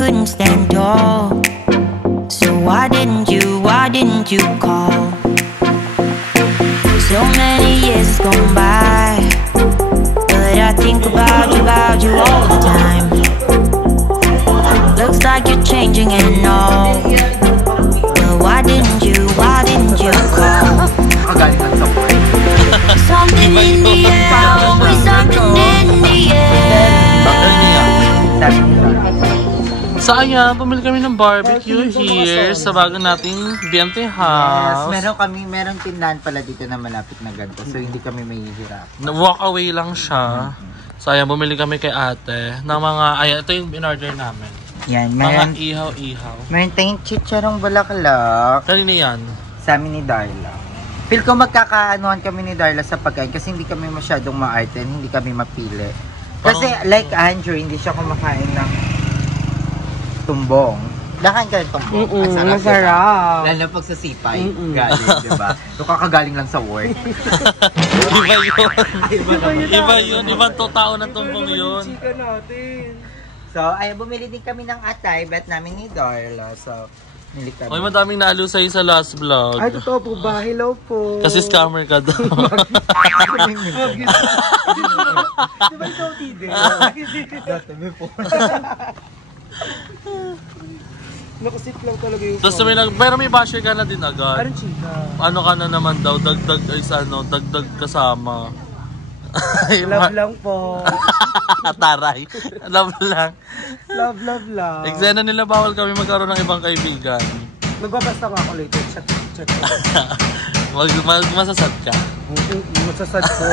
couldn't stand tall. So why didn't you call? So many years gone by, but I think about you all the time. Looks like you're changing and all, but why didn't you call? Something in the air, always something in the air. So ayan, bumili kami ng barbecue here sa bago nating Biente House. Yes, meron tindahan pala dito na malapit na ganito. So hindi kami mahihirap. Walk away lang siya. So ayan, bumili kami kay ate ng mga, ayan, ito yung in-order namin. Yan, mga ihaw-ihaw. Meron tayong chicharong bulaklak. Kanina yan? Sa amin ni Darla. Feel ko magkakaanoan kami ni Darla sa pagkain kasi hindi kami masyadong ma-arte, hindi kami mapili. Kasi like Andrew, hindi siya kumakain ng tumbong. Nakain ka ng tumbong? Masarap. Lalo pag sa sipay, galing, diba? So kakagaling lang sa work. Iba yun. Ibang tao ng tumbong yun. So, ay bumili din kami ng atay, bet namin ni Darla. So, nili kami. Uy, madaming nalo sa'yo sa last vlog. Ay, totoo po ba? Hello po. Kasi scammer ka daw. Diba ikaw, Tide? Databi po. Nakasip lang talaga yung Tapos pero may basher ka na din agad. Parang chika. Ano ka na naman daw, dagdag kasama. Love lang po. Taray. Love lang. Love lang. Eksena nila bawal kami magkaroon ng ibang kaibigan. Magbabasta ka ako later. Chat. Masasad ka. Masasad po.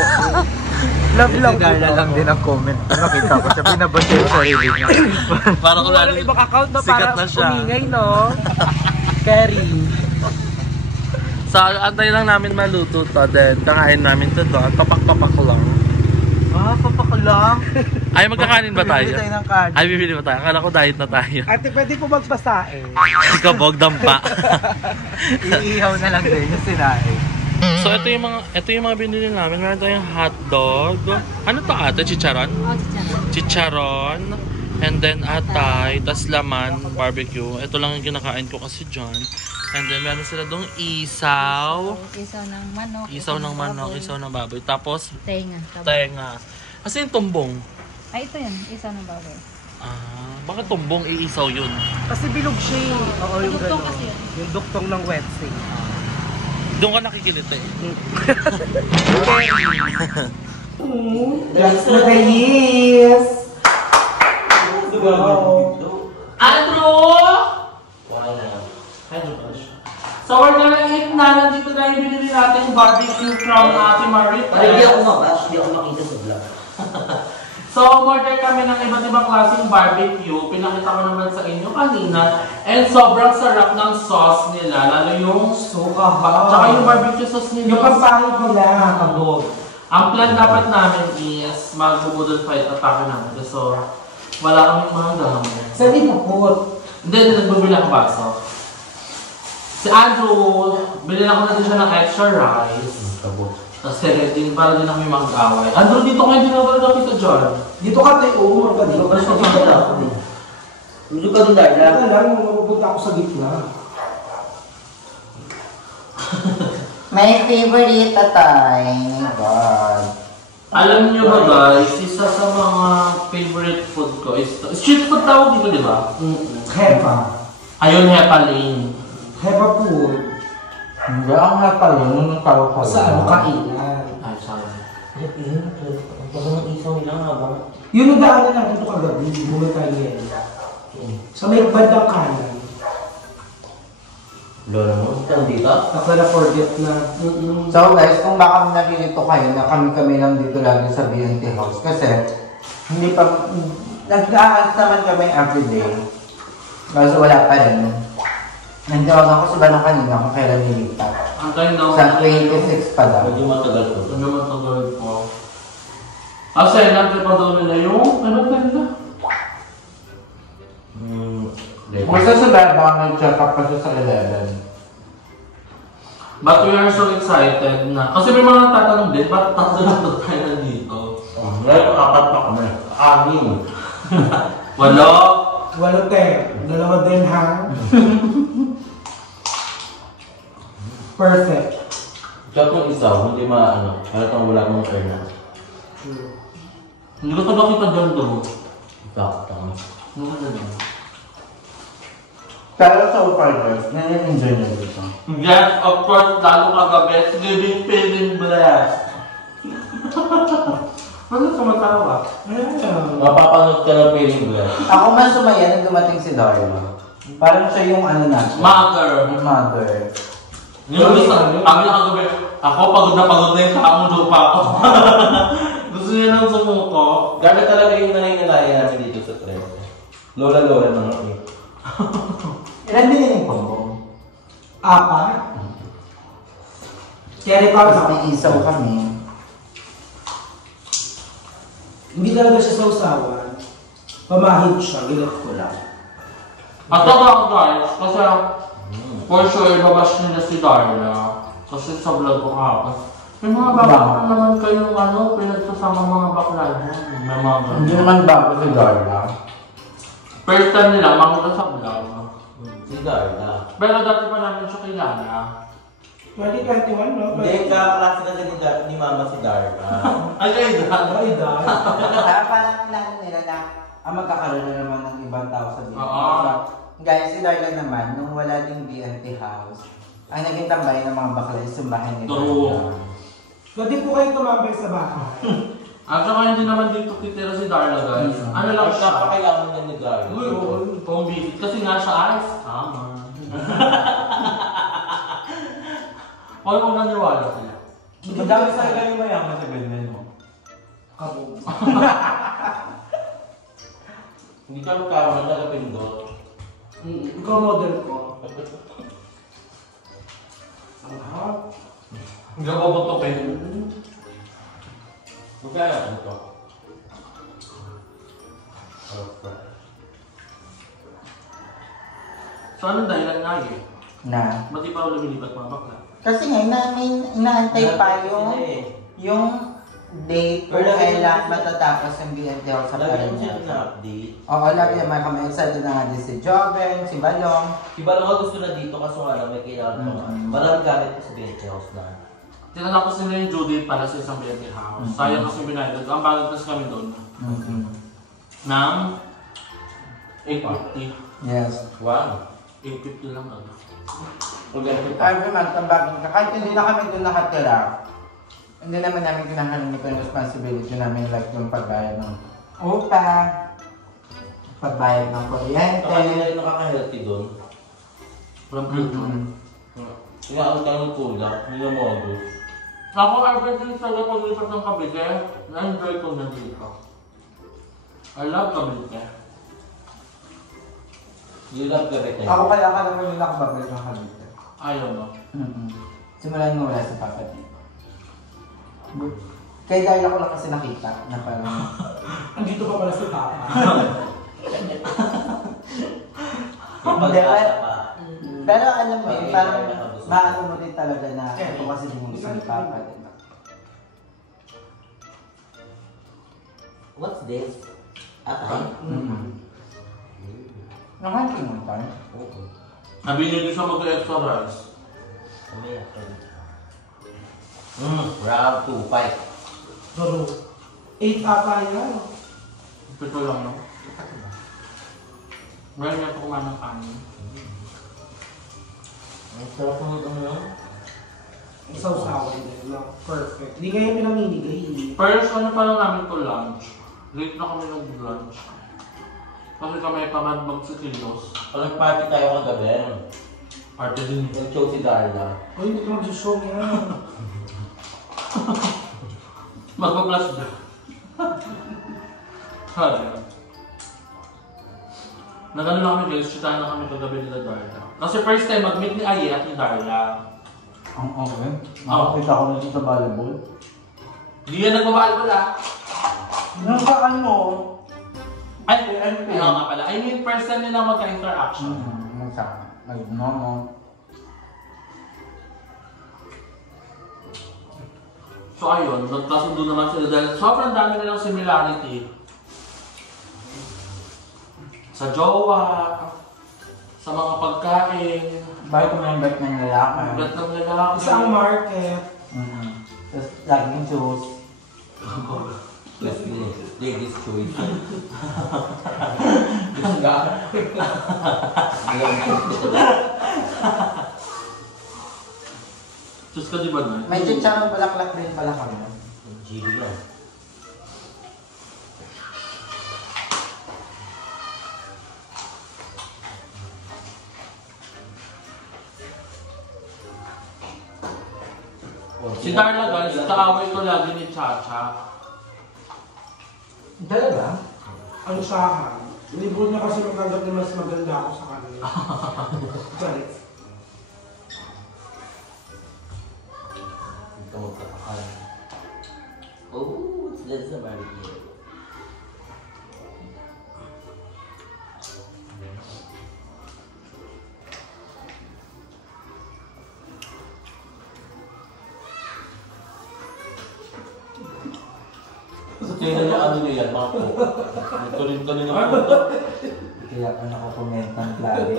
Love lang po. Darla lang din ang comment. Nakita ko siya, binabasa yung sarili niya. Para kung walang ibang account na sikat para na siya. umingay, no? Carry. So, antay lang namin maluto to. Then, kakain namin to. At papak-papak lang. Ah, papak lang? Ay, magkakanin ba tayo? Bibili tayo ng kanin. Ay, bibili ba tayo? Akala ko diet na tayo. Ate, pwede po magpasain. Ikaw, dampa. Iihaw na lang din yung sinain. So, ito yung mga binili namin. Meron tayong hotdog. Ano to ate? Chicharon? Oh, chicharon. Chicharon. And then atay. Tas laman, barbecue. Ito lang yung kinakain ko kasi dyan. And then meron sila doong isaw. Isaw ng manok. Isaw ng manok, isaw ng baboy. Tapos, Tenga. Kasi yung tumbong. Ay, ito yun. Isaw ng baboy. Bakit tumbong iisaw yun? Kasi bilog siya eh. Oo, yung Duktong gano'n. kasi yun. Yung duktong ng wetsi. Doon ka nakikilit eh. That's what I is. Andrew! So we're gonna eat na. Nandito na yung binili natin barbecue from Ate Marita. Hindi ako mabash, hindi ako makita sa vlog. So order kami ng iba't ibang klaseng barbecue. Pinakita ko naman sa inyo kanina. And sobrang sarap ng sauce nila. Lalo yung suka. Tsaka yung barbecue sauce nila. Yung pampahid nila. Ang plan dapat namin is mag-budol fight atake namin. So wala kaming mga dami. Sabi na po. Hindi, nagbabili ako baso. Si Andrew, bilhin ko na din siya ng extra rice. Kasi ready, para din kami mag-away. Andrew, dito kayo dinawala kita dyan. Dito ka tayo, umurga dito. Mas makikita ako eh. Medyo ka doon dahil Ito lang, mapupunta ako sa gitna. My favorite atay. My God. Alam niyo ba guys, isa sa mga favorite food ko is street food tawag dito, di ba? Hepa. Ayun, hepaling. Hepa food. Hindi ako napalong nung tao ko. Sa ano kainan. Ay, sorry. ang pagka ng isaw nila nga ba? Yun ang daanan natin ito kagabi. Bumay tayo yan. Sa may bandang kanan. Lola mo, saan dito? Ako na forget na. So guys, kung baka nalilito kayo na kami lang dito lagi sa BNT House kasi hindi pa, nag-aalas naman kami everyday. Kaso wala pa rin. Nandiyan ako sa banang kanina kung kailan nilipat. Antay na Sa 26 pa daw. Medyo matagal po. Ano matagal po? Kasi natin pa daw nila yung, ano ba nila? Basta sa baba, mag-check up pa siya sa 11. But we are so excited na. Kasi may mga natatanong din, ba't tatlo na tayo nandito? Ngayon, apat pa kami. Anim. Wala. Walo te. Dalawa din ha. Perfect. Chat mo isa, hindi maano. Halatang wala mong earn. Hindi ko ito nakita dyan doon. Sakto. Ano ka dyan? Pero so far guys, nai-enjoy niyo dito. Yes, of course, lalo kagabi. Living feeling blessed. Ano sumatawa? Mapapanood ka ng feeling bless. Ako mas sumaya nung dumating si Darla. Parang siya yung ano natin. Mother. Yung mother. Yung gusto, kami na kagabi. Ako pagod na yung tamong lupa ako. Gusto niya nang sumuko. Ganda talaga yung nanay-nanay namin dito sa trend. Lola-lola na nga eh. Ilan din yung combo? Apat. Cherry Tapos pop. may isaw kami. Hindi talaga siya sausawan. Pamahid siya, gilat ko lang. At ako guys, kasi for sure, ibabash nila si Darla. Kasi sa vlog ko kahapon. May mga baka naman kayong pinagsasama mga bakla dyan. May mga Hindi naman bago si Darla. first time nila makita sa vlog. Si Darla. Pero dati pa namin siya kilala. 2021, no? Hindi, kaklase kasi ni Mama si Darla. Ay, kayo Darla. Ay, dahil. Parang plano nila na magkakaroon na naman ng ibang tao sa dito. Oo. Guys, si Darla naman, nung wala ding BNT house, ang naging tambay ng mga bakla is sumbahan nila. True. Pwede po kayo tumambay sa bahay. At saka hindi naman dito titira si Darla guys. Ano lang siya? Napakailangan na ni Darla. Uy, pumbisit. Kasi nga siya ay scammer. Huwag mo naniwala sila. Madami sa ganyan mayaman sa ganyan mo. Kabog. Hindi ka magkaroon na napindot. Ikaw model ko. Aha. Hindi ako butupin. Magkaya ano to? Okay. So anong dahilan nga eh? Na. Ba't di pa ako lumilipat mga bakla? Kasi nga, inaantay pa yung date kung kailan matatapos yung BNT house sa Lagi mo siya Paranaque. na-update. Oo, lagi naman kami excited na nga din si Joven, si Balong. Iba lang ako gusto na dito kaso nga lang may kailangan pa nga. Maraming gamit ko sa BNT house na. Tinatapos nila yung due date pala sa isang BNT house. Sayang kasi binayad. Ang bagal kasi kami doon. Ng 850. Yes. Wow. 850 lang ano. Every month, ang bagong ka. Kahit hindi na kami doon nakatira, hindi naman namin kinahalimutan yung responsibility namin like yung pagbayad ng upa, pagbayad ng kuryente. Saka hindi na rin nakaka-healthy doon. Walang filter. Inaawag ka ng tulak, hindi na modus. Ako, everything sa paglipat ng Cavite, na-enjoy ko na dito. I love Cavite. You love the retail. Ako kaya ka naman yung nakababalik ng Cavite. Ayaw mo. Simulan mo wala sa papa dito. Kaya dahil ako lang kasi nakita na parang... Andito pa pala si Papa. Pag-asa pa. Pero alam mo yun, parang maano mo din talaga na ito kasi bumulis ng papa. Diba? What's this? Atay? Nakahanting mo tayo? Oo. Nabili ko siya mag-extra rice. Kamaya ka. Round 2, 5. Pero, 8 ata yan. Pito lang no? Ngayon niya ito kumain ng kanin. Ang sarap ng ano? Sausawan din. No? Perfect. Hindi kayo pinamimigay. First, ano pa lang namin to lunch. Late na kami nag-lunch. Kasi kami tamad magsikilos. Pag nag-party tayo kagabi, Party din. nag-show si Darla. Uy, hindi ka mag-show yan. Magpa-flash na. Sorry. Nagano na kami guys, chitahan na kami kagabi nila Darla. Kasi first time mag-meet ni Aye at ni Darla. Ang okay. Nakakita ko na sa volleyball. Hindi yan nagbabaal wala. Nasaan mo? Ay, ano nga pala. I mean, first time nila magka-interaction. Nasaan? Nag-normal. So ayun, nagkasundo naman sila dahil sobrang dami nilang similarity. Sa jowa, sa mga pagkain, Bakit kumembert ng lalaki? ulat ng lalaki. Isang market. Tapos laging juice. Ladies choice. Diyos ka di ba na? May chicharong balaklak rin pala kami. GB yan. Si Darla guys, kaaway ko lagi ni Chacha. Talaga? Ano sa akin? Libro niya kasi magandang na mas maganda ako sa kanila. Sorry. Hindi ka magkakakal. Oh, that's a very good. Tingnan niyo ano niyo yan, mga po. Tuloy-tuloy na po. Kaya ka nakakomment ng lagi.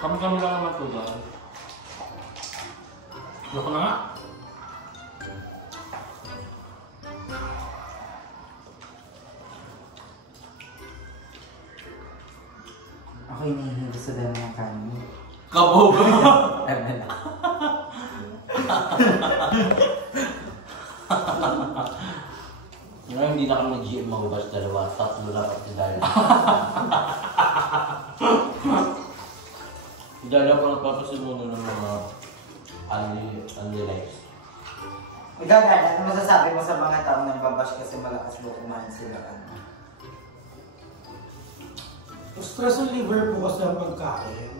Kami lang naman ito ba? Loko na nga. Ako hinihilo sa dami ng kanin. Kabog! Ngayon hindi na kami nag-GM magugas dalawa. Tatlo na pati si Darla. Si Darla pa nagpapasimuno ng mga only lives. Ikaw, Dad, ano masasabi mo sa mga taong nagbabash kasi malakas mo kumain sila? Stress ang liver po kasi ang pagkain.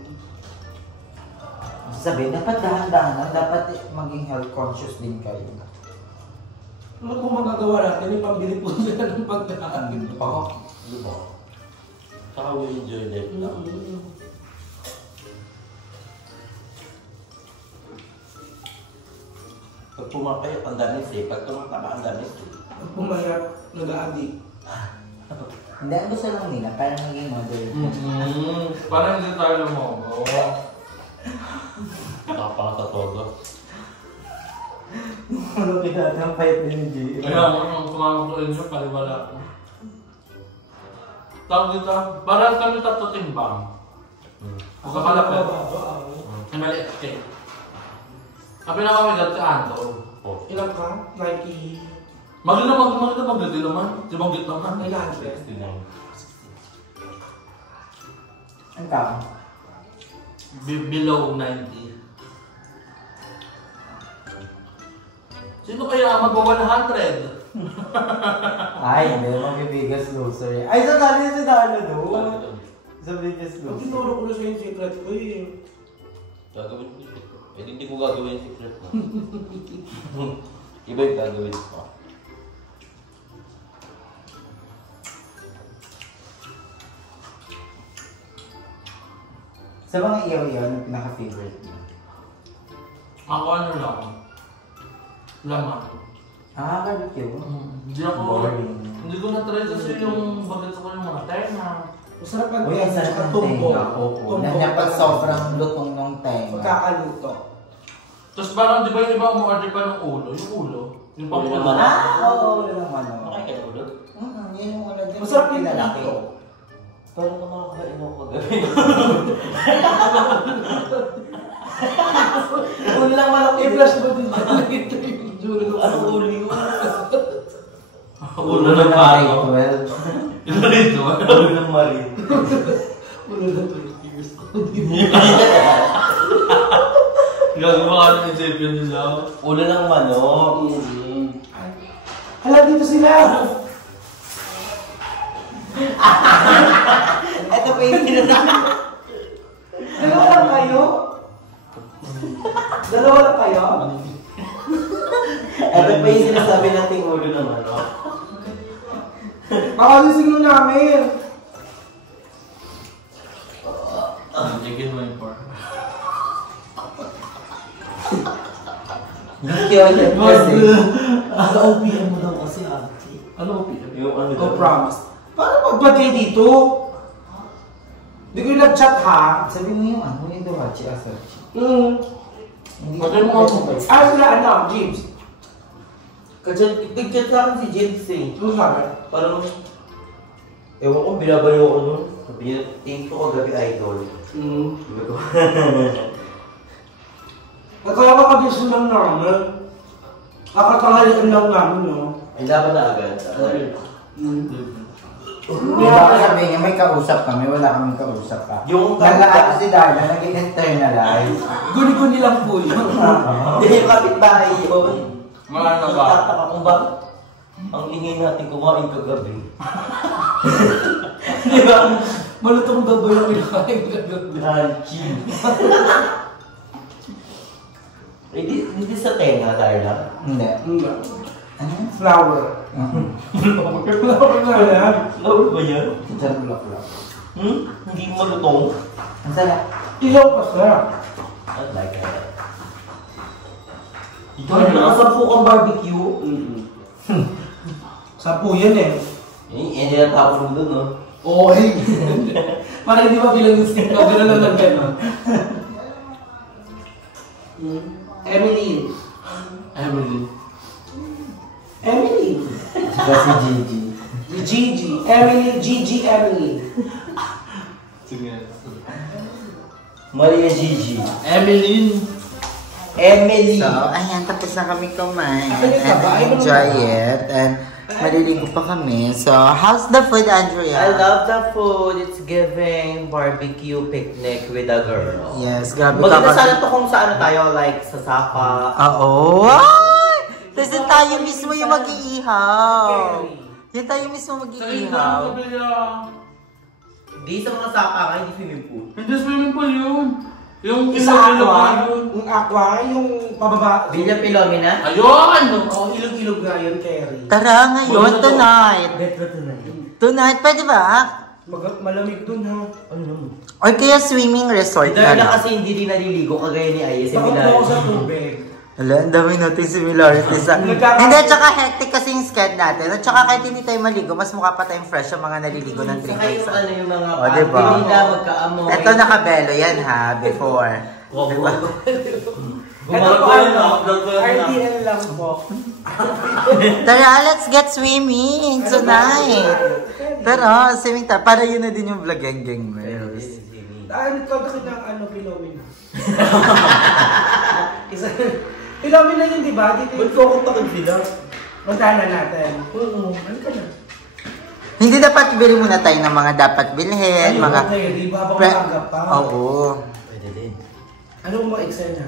Sabi, dapat dahan-dahan lang, dapat maging health conscious din kayo. Ano kung magagawa natin, ipambili po sila ng pagkain. Diba? Saka we enjoy life lang. Pag pumakay, ang danis eh. Pag tumatama, ang danis eh. Pag pumayat, nag-a-addict. Hindi, ang gusto lang nila, parang maging model. Parang hindi tayo lumogo. Nakapang sa todo. Ano kinatampay din ni G? Kaya kung kumakakuin nyo, paliwala ko. Tawag dito, parang kami tatlo timbang. Ang kakalapit. Ang maliit eh. Ang pinakamagat si Anto. Oh. Ilang ka? 90? Magdito naman. Dibanggit naman. 900? 69. Ang tao? Below 90. Sino kaya magwa-100? Ay, hindi. Magbibigas loser. Ay, sa kanya si Dano doon. Sa biggest Pag loser. tinuro ko na sa yung secret ko eh. Gagawin ko dito. Eh, hindi ko gagawin yung secret mo. Iba yung gagawin ko. Sa mga iyaw-iyaw, ano pinaka-favorite mo? Ako ano lang. Laman. Ah, barbecue. Hindi ako. Boring. Hindi ko na-try kasi yung bagay ko yung mga tenga. Masarap ang Uy, ang sarap ng tenga. Oo. Na pag sobrang lutong ng tenga. Pagkakaluto. Tapos parang di ba yung iba umorder pa ng ulo? Yung ulo. Yung Ulo pang naman. Oo, wala naman. Makay ka ulo? Yan yung ano din. Masarap yung lalaki. dito. Parang nakakain ako kagabi. Ulo lang malaki. I-flash mo din dyan. Ito yung juro ng Ano ulo yun? ulo ng bago. Well, Ito rito. Ulo ng marin. ulo ng 20 years old. Gagawin ka ng champion nila. Ulo ng manok. Hala, dito sila! ito pa yung kinasama. Dalawa lang kayo? Dalawa lang kayo? Ito pa yung sinasabi nating ulo ng manok. Kakalising mo namin! Tigil mo yung pork. Kaya kasi. Ang OPM mo daw kasi ate. Ano OPM? Yung ano Oh, promise. Paano ba ba kayo dito? Hindi ko yung nag-chat ha. Sabi mo yung ano, yung Duhachi Asachi. Hindi Pwede mo ako. Sila ano, James. Kasi nag-chat sa akin si James eh. Ano sabi? Parang, ewan ko, binabaliw ako nun. Sabi niya, thank you kagabi idol. Sabi ko, Kaya makabis lang namin. Kakatangalian lang namin, no? ay laban na agad. Baka sabi niya, may kausap kami, wala kaming kausap pa. Yung Nalaan si Darla, naging internalize. Guni-guni lang po yun. Hindi yung kapitbahay yun. Wala na ba? Nagtataka kung bakit ang ingay natin kumain kagabi. Di ba? Malutong baboy ang kinakain kagabi. Crunchy. Hindi sa tenga, Darla. Hindi. Ano? Flower. Flower na yan. Flower ba yan? Diyan bulak-bulak. Hindi malutong. Ang sarap. Ilaw pa siya. I like that. Ikaw na nakasampu kang barbecue. Sampu yan eh. Hindi na tapos mo dun, no? Oo eh. Parang hindi ba bilang yung stick na gano'n lang gano'n. Emily. Saka si Gigi. Gigi. Emily. Gigi. Emily. Sige. Maria Gigi. Emily. So, ayan, tapos na kami kumain. Ay, And sabay. enjoy it. And maliligo pa kami. So, how's the food, Andrea? I love the food. It's giving barbecue picnic with a girl. Yes, grabe Maganda ka. sana to kung saan tayo, like sa Sapa. Oo. Ay! Tapos yun tayo mismo yung mag-iihaw. Yan tayo mismo mag-iihaw. Di sa mga Sapa ka, hindi swimming pool. Hindi swimming pool yun. Yung Isa aqua. Yung aqua, yung pababa. Villa Pilomena? Ayun! Oo, ilog-ilog nga yun, Kerry. Tara ngayon, tonight. Get ba tonight? Tonight, pwede ba? Malamig dun ha. Ano naman? Or kaya swimming resort Dahil na na. kasi hindi din naliligo kagaya ni Aya si Bakit Milano. ako sa tubig? Wala, ang dami natin similarities sa... Hindi, tsaka hectic kasi yung sked natin. At tsaka kahit hindi tayo maligo, mas mukha pa tayong fresh yung mga naliligo ng 3 Saka days. yung ano yung mga O, diba? nila magkaamoy. Ito nakabelo yan ha, before. Diba? Ito po ano, RTL lang po. Tara, let's get swimming tonight. Tara, swimming tayo. Para yun na din yung vlog gang Mers. Ano ka kasi ng ano, Pilomena? Pilomena yun, di ba? Dito Ba't ko akong takad sila? puntahan na natin. Oo, ano ka na? Hindi dapat bili muna tayo ng mga dapat bilhin, mga... okay, di ba? Habang Pre- maaga pa. Oo. Pwede din. Ano mo ma-excel na?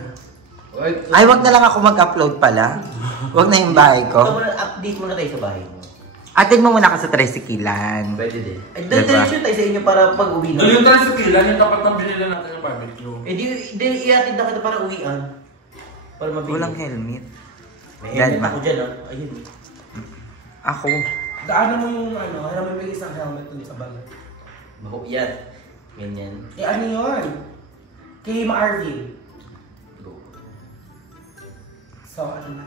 Ay, wag na lang ako mag-upload pala. Wag na yung bahay Ito ko. muna, update muna tayo sa bahay mo. Atin mo muna ka sa tricyclean. Pwede din. Ay, Diba? diretso tayo sa inyo para pag-uwi na. Yung tayo sa kila, yung dapat nang binili natin yung barbecue. Eh di iatid na kita para uwian. Para mabili. Walang helmet. May Dad helmet ba? ako dyan, ah. Ayun. Ako. Daanan mo yung ano, alam mo may isang helmet dun sa bag. Bako, yan. Ganyan. Eh ano yun? Kay Marvin. Go. So ano na?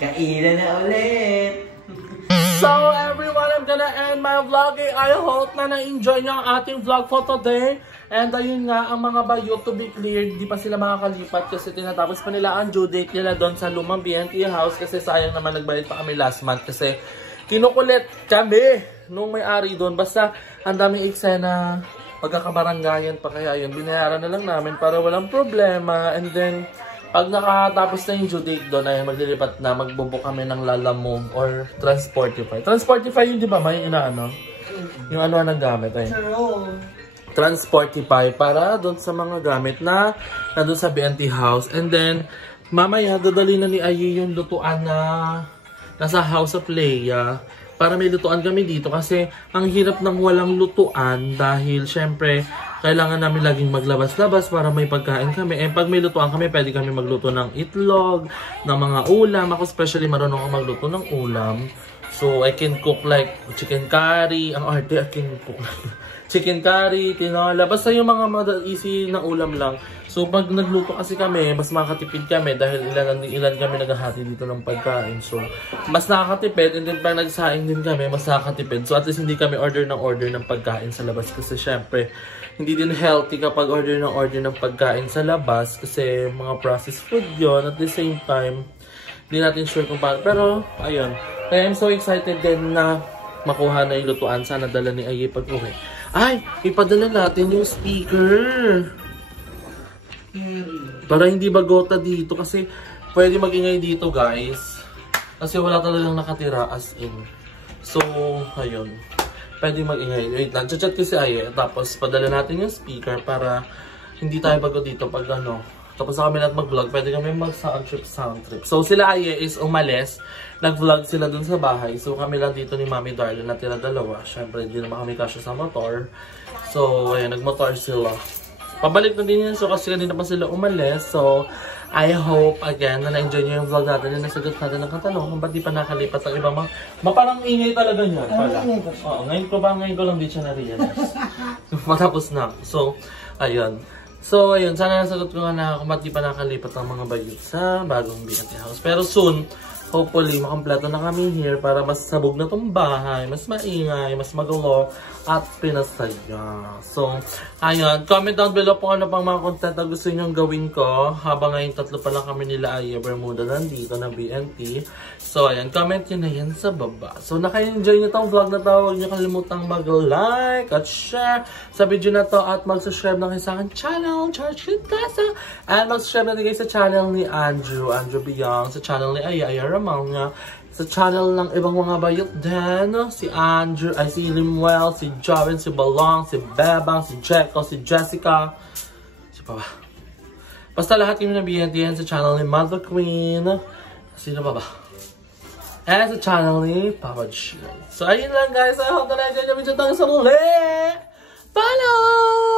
Kailan na ulit. So everyone, I'm gonna end my vlogging. I hope na na-enjoy niyo ang ating vlog for today. And ayun nga, ang mga bayo to be cleared, di pa sila makakalipat kasi tinatapos pa nila ang due date nila doon sa lumang BNT house kasi sayang naman nagbayad pa kami last month kasi kinukulit kami nung may-ari doon. Basta ang daming eksena, pagkakabaranggayan pa kaya yun, binayaran na lang namin para walang problema. And then, pag nakatapos na yung due date doon ay maglilipat na, magbubuk kami ng Lalamove or Transportify. Transportify yun, di ba? May inaano? Yung ano ang gamit ay. Transportify para doon sa mga gamit na nandun sa BNT house. And then, mamaya dadali na ni Ayi yung lutuan na nasa House of Leia. Para may lutuan kami dito kasi ang hirap ng walang lutuan dahil syempre kailangan namin laging maglabas-labas para may pagkain kami. Eh pag may lutuan kami, pwede kami magluto ng itlog, ng mga ulam. Ako especially marunong ako magluto ng ulam. So, I can cook like chicken curry. Ang arte, I can cook chicken curry, tinola. Basta yung mga easy na ulam lang. So, pag nagluto kasi kami, mas makakatipid kami dahil ilan kami naghahati dito ng pagkain. So, mas nakakatipid. And then, pag nagsaing din kami, mas nakakatipid. So, at least hindi kami order ng pagkain sa labas. Kasi, syempre, hindi din healthy kapag order ng pagkain sa labas. Kasi, mga processed food yon. At the same time, hindi natin sure kung paano. Pero, ayun. Kaya I'm so excited din na makuha na yung lutuan. Sana dala ni Aye pag-uwi. Ay! Ipadala natin yung speaker. Para hindi bagota dito. Kasi pwede mag-ingay dito, guys. Kasi wala talagang nakatira as in. So, ayun. Pwede mag-ingay. Wait lang. Chat kasi Aye. Tapos, padala natin yung speaker para hindi tayo bago dito pag ano. Tapos na kami natin mag-vlog, pwede kami mag-sound trip. So sila Aye is umalis, nag-vlog sila dun sa bahay. So kami lang dito ni Mami Darlene na tira-dalawa. Syempre hindi naman kami kasya sa motor. So ayun, nag-motor sila. Pabalik na din yun, so kasi kanina pa sila umalis. So I hope again na na-enjoy nyo yung vlog natin na nasagot natin ng katanungan. Ba't di pa nakalipat ang ibang parang ingay talaga niya pala. Oo, ngayon ko lang di siya na-realize. Matapos na. So ayun. So, ayun. Sana nasagot ko nga na kung ba't di pa nakalipat ang mga bayot sa bagong BNT house. Pero soon, hopefully, makompleto na kami here para mas sabog na tong bahay, mas maingay, mas magulo, at pinasaya. So, ayun. Comment down below po ano pang mga content na gusto nyo gawin ko. Habang ngayon tatlo pa lang kami nila Aye Bermuda nandito na BNT. So, ayun. Comment nyo na yan sa baba. So, naka-enjoy nyo tong vlog na to. Huwag nyo kalimutang mag-like at share sa video na to. At mag-subscribe na kayo sa akin channel, Charge Kitasa. And mag-subscribe na din kayo sa channel ni Andrew Biyang. Sa channel ni Aye Ramangya. Sa channel ng ibang mga bayot din. Si Andrew, ay si Limwell, si Joven, si Balong, si Bebang, si Jekyll, si Jessica. Si pa ba? Basta lahat kami na BNT sa channel ni Mother Queen. Sino pa ba? And sa channel ni Papa G. So ayun lang guys. I hope na na-enjoy nyo video tayo sa muli. Follow!